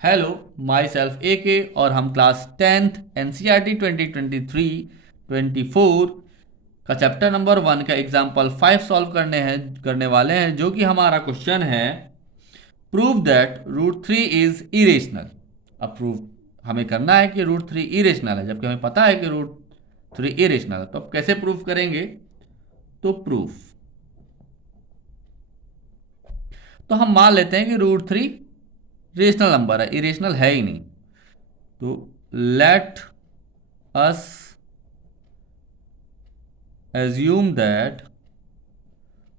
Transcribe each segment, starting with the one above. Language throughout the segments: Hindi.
हेलो, माई सेल्फ ए के और हम क्लास 10th NCERT 2023-24 का चैप्टर नंबर 1 का एग्जाम्पल 5 सॉल्व करने वाले हैं, जो कि हमारा क्वेश्चन है prove that root three is irrational. अब प्रूव हमें करना है कि रूट थ्री इरेशनल है, जबकि हमें पता है कि रूट थ्री इरेशनल है। तो अब कैसे प्रूव करेंगे? तो प्रूफ, तो हम मान लेते हैं कि रूट थ्री रेशनल नंबर है, इरेशनल है ही नहीं। तो let us assume that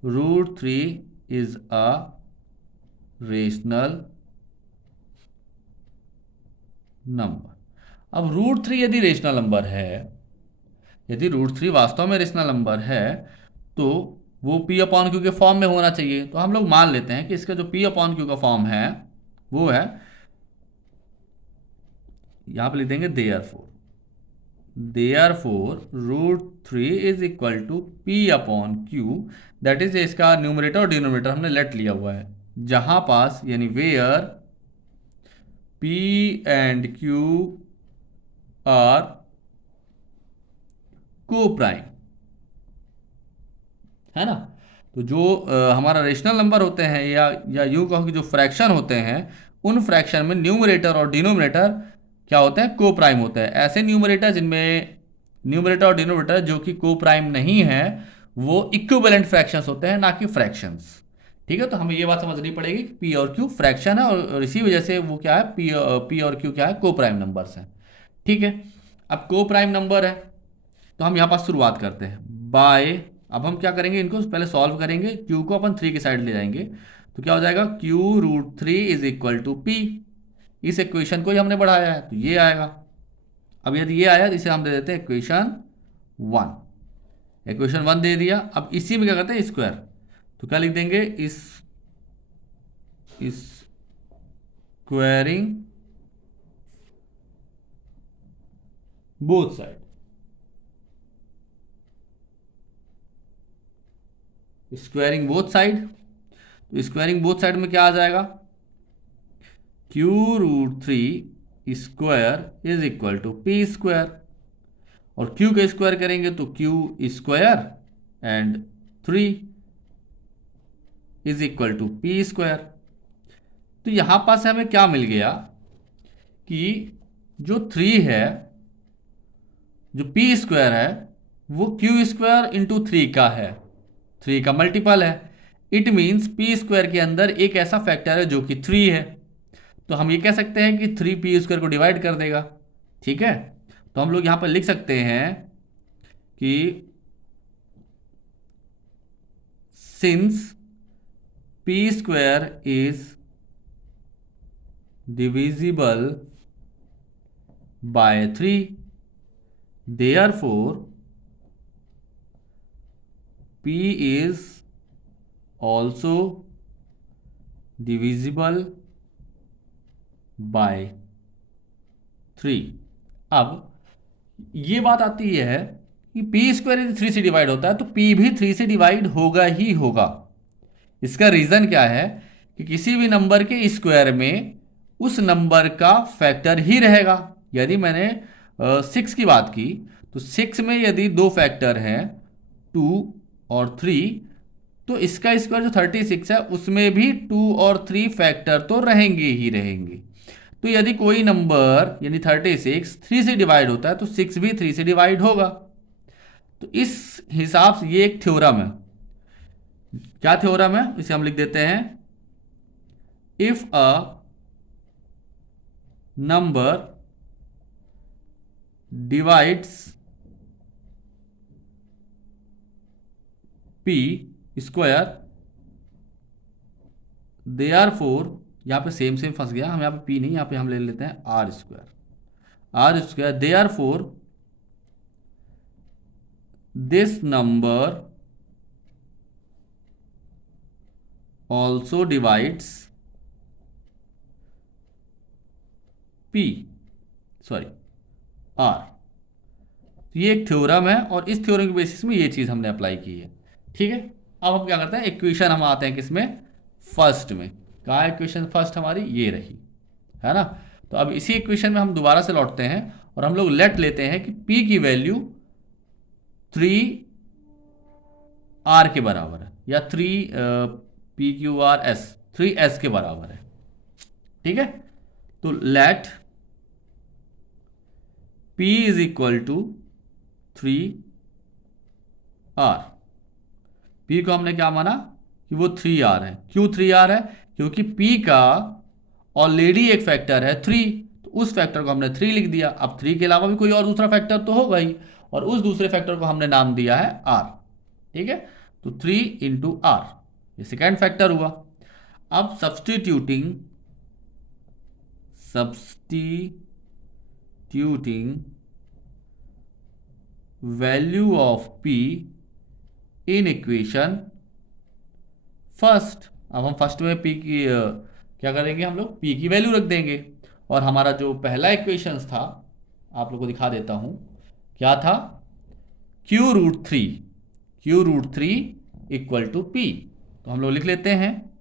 root 3 is a rational number. अब रूट थ्री यदि रेशनल नंबर है, यदि रूट थ्री वास्तव में रेशनल नंबर है, तो वो पी अपॉन क्यू के फॉर्म में होना चाहिए। तो हम लोग मान लेते हैं कि इसका जो पी अपॉन क्यू का फॉर्म है वो है, यहां पर लिख देंगे therefore root three is equal to P upon Q. That is, इसका न्यूमरेटर और डिनोमिनेटर हमने लेट लिया हुआ है, जहां पास यानी where P and Q are coprime, है ना। तो जो हमारा रेशनल नंबर होते हैं या यूं कहो कि जो फ्रैक्शन होते हैं, उन फ्रैक्शन में न्यूमरेटर और डिनोमिनेटर क्या होते हैं? को प्राइम होते हैं। ऐसे न्यूमरेटर जिनमें न्यूमरेटर और डिनोमिनेटर जो कि को प्राइम नहीं है, वो इक्विवेलेंट फ्रैक्शंस होते हैं, ना कि फ्रैक्शंस। ठीक है, तो हमें ये बात समझनी पड़ेगी कि पी और क्यू फ्रैक्शन है, और इसी वजह से वो क्या है, पी और क्यू क्या है? को प्राइम नंबर्स हैं। ठीक है, अब को प्राइम नंबर है तो हम यहाँ पर शुरुआत करते हैं बाय, अब हम क्या करेंगे, इनको पहले सॉल्व करेंगे। क्यू को अपन थ्री की साइड ले जाएंगे, तो क्या हो जाएगा? Q root three is equal to P. इस इक्वेशन को ही हमने बढ़ाया है तो ये आएगा। अब यदि ये आया तो इसे हम दे देते हैं इक्वेशन वन। इक्वेशन वन दे दिया। अब इसी में क्या करते हैं? स्क्वायर। तो क्या लिख देंगे? इस squaring both side. Squaring both side, तो स्क्वायरिंग बोथ साइड में क्या आ जाएगा? Q root three square is equal to P square, और क्यू का स्क्वायर करेंगे तो Q square and three is equal to P square. तो यहां पास हमें क्या मिल गया कि जो थ्री है, जो पी स्क्वायर है, वो क्यू स्क्वायर इंटू थ्री का है, थ्री का मल्टीपल है। इट मीन्स पी स्क्वायर के अंदर एक ऐसा फैक्टर है जो कि थ्री है। तो हम ये कह सकते हैं कि थ्री पी स्क्वायर को डिवाइड कर देगा। ठीक है, तो हम लोग यहां पर लिख सकते हैं कि since P square is divisible by three, therefore P is also divisible by 3। अब ये बात आती है कि P स्क्वायर यदि थ्री से डिवाइड होता है तो P भी थ्री से डिवाइड होगा ही होगा। इसका रीज़न क्या है कि किसी भी नंबर के स्क्वायर में उस नंबर का फैक्टर ही रहेगा। यदि मैंने 6 की बात की, तो 6 में यदि दो फैक्टर हैं, 2 और 3, तो इसका स्क्वायर जो 36 है उसमें भी 2 और 3 फैक्टर तो रहेंगे ही रहेंगे। तो यदि कोई नंबर यानी 36 3 से डिवाइड होता है तो 6 भी 3 से डिवाइड होगा। तो इस हिसाब से ये एक थ्योरम है। क्या थ्योरम है? इसे हम लिख देते हैं, if a number divides P square, therefore, यहां पे सेम फंस गया, हम यहां पे पी नहीं, यहां पे हम ले लेते हैं R square, therefore this number also divides P, sorry R. तो ये एक थ्योरम है और इस थ्योरम के बेसिस में ये चीज़ हमने अप्लाई की है। ठीक है, अब हम क्या करते हैं, इक्वेशन हम आते हैं किसमें? फर्स्ट में। कहाँ इक्वेशन फर्स्ट हमारी? ये रही। है ना। तो अब इसी इक्वेशन में हम दोबारा से लौटते हैं और हम लोग लेट लेते हैं कि P की वैल्यू 3R के बराबर है, या 3S के बराबर है। ठीक है, तो let P is equal to 3R। P को हमने क्या माना कि वो 3R है। क्यों 3R है? क्योंकि P का ऑलरेडी एक फैक्टर है 3, तो उस फैक्टर को हमने 3 लिख दिया। अब 3 के अलावा भी कोई और दूसरा फैक्टर तो होगा ही, और उस दूसरे फैक्टर को हमने नाम दिया है R। ठीक है, तो 3 इंटू R, ये सेकेंड फैक्टर हुआ। अब substituting value of P in equation first. अब हम फर्स्ट में P की क्या करेंगे, हम लोग P की वैल्यू रख देंगे। और हमारा जो पहला इक्वेशन था, आप लोग को दिखा देता हूं, क्या था, Q√3 इक्वल टू P। तो हम लोग लिख लेते हैं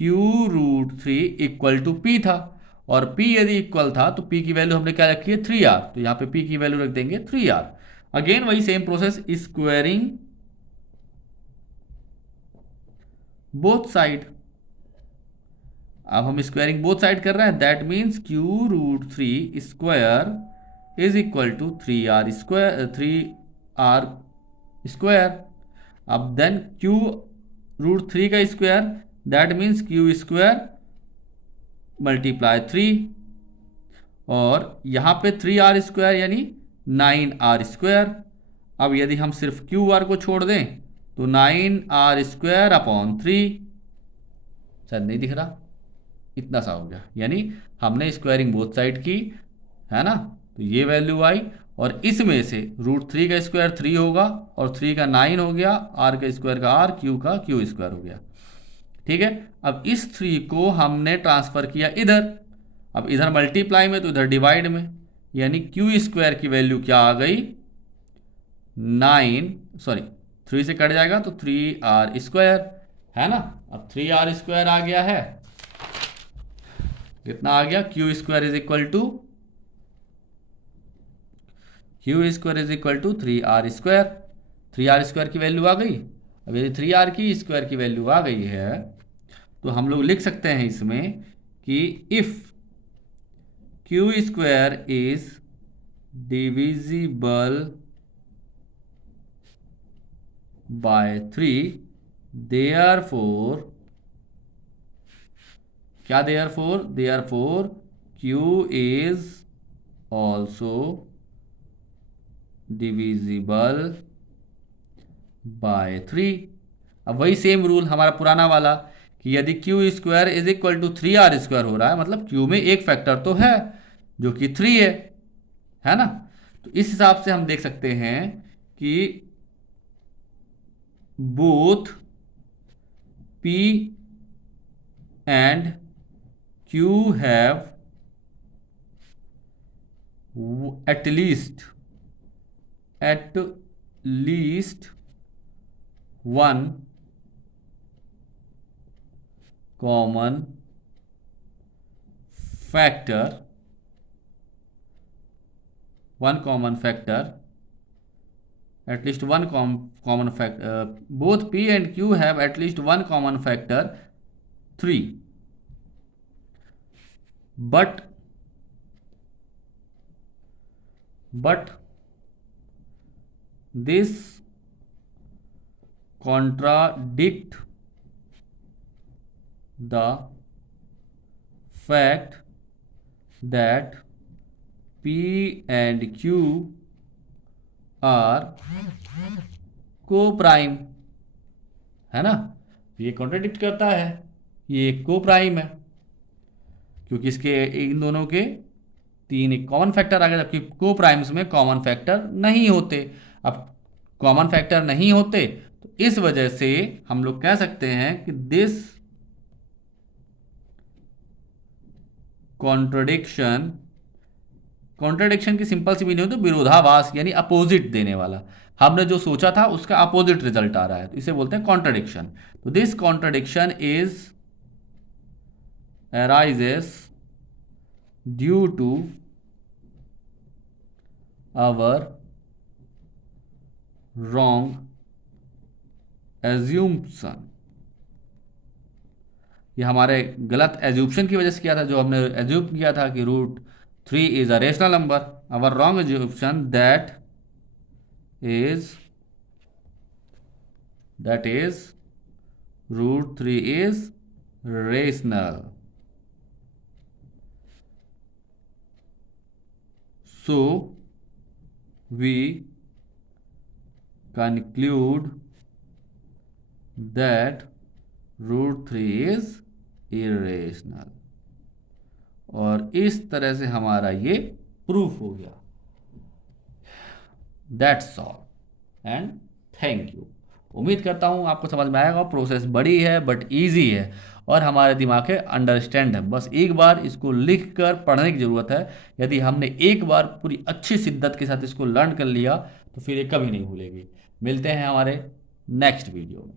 Q√3 इक्वल टू P था, और P यदि इक्वल था तो P की वैल्यू हमने क्या रखी है, 3R। तो यहाँ पे P की वैल्यू रख देंगे 3R। अगेन वही same process, squaring both side. अब हम स्क्वायरिंग बोथ साइड कर रहे हैं, that means Q√3 square is equal to 3R square. अब देन Q√3 का square, that means Q square multiply 3, और यहाँ पे 3R स्क्वायर यानी 9R स्क्वायर। अब यदि हम सिर्फ QR को छोड़ दें तो 9R स्क्वायर अपॉन 3, शायद नहीं दिख रहा, इतना सा हो गया। यानी हमने स्क्वायरिंग बोथ साइड की, है ना। तो ये वैल्यू आई, और इसमें से √3 का स्क्वायर 3 होगा, और 3 का 9 हो गया, R का स्क्वायर का R, Q का Q स्क्वायर हो गया। ठीक है, अब इस 3 को हमने ट्रांसफर किया इधर। अब इधर मल्टीप्लाई में तो इधर डिवाइड में, यानी Q स्क्वायर की वैल्यू क्या आ गई, 3 से कट जाएगा तो 3R स्क्वायर, है ना। अब 3R स्क्वायर आ गया है, कितना आ गया, Q square is equal to 3R square. 3R square की वैल्यू आ गई। अब यदि 3R की स्क्वायर की वैल्यू आ गई है तो हम लोग लिख सकते हैं इसमें कि if Q square is divisible by 3, therefore क्या, therefore Q is also divisible by 3। अब वही सेम रूल हमारा पुराना वाला कि यदि Q square is equal to 3R square हो रहा है, मतलब Q में एक फैक्टर तो है जो कि 3 है ना। तो इस हिसाब से हम देख सकते हैं कि both P and Q have at least one common factor, at least one common factor, both P and Q have at least one common factor 3, but this contradict the fact that P and Q are co-prime, है ना। ये कॉन्ट्राडिक्ट करता है, ये को-प्राइम है, क्योंकि इसके इन दोनों के 3 एक कॉमन फैक्टर आ गया, जबकि को-प्राइम्स में कॉमन फैक्टर नहीं होते। अब कॉमन फैक्टर नहीं होते तो इस वजह से हम लोग कह सकते हैं कि दिस कॉन्ट्रडिक्शन की सिंपल सी मीनिंग हो तो विरोधाभास, यानी अपोजिट देने वाला। हमने जो सोचा था उसका अपोजिट रिजल्ट आ रहा है, तो इसे बोलते हैं कॉन्ट्रडिक्शन। तो this contradiction is arises due to our wrong assumption, ये हमारे गलत एज्यूप्शन की वजह से किया था, जो हमने एज्यूम किया था कि √3 is a rational number. Our wrong assumption is that is √3 is rational. So we conclude that √3 is irrational, और इस तरह से हमारा ये प्रूफ हो गया। That's all and thank you. उम्मीद करता हूँ आपको समझ में आएगा। प्रोसेस बड़ी है बट इजी है और हमारे दिमाग के अंडरस्टैंड है। बस एक बार इसको लिख कर पढ़ने की ज़रूरत है। यदि हमने एक बार पूरी अच्छी शिद्दत के साथ इसको लर्न कर लिया तो फिर ये कभी नहीं भूलेगी। मिलते हैं हमारे नेक्स्ट वीडियो में।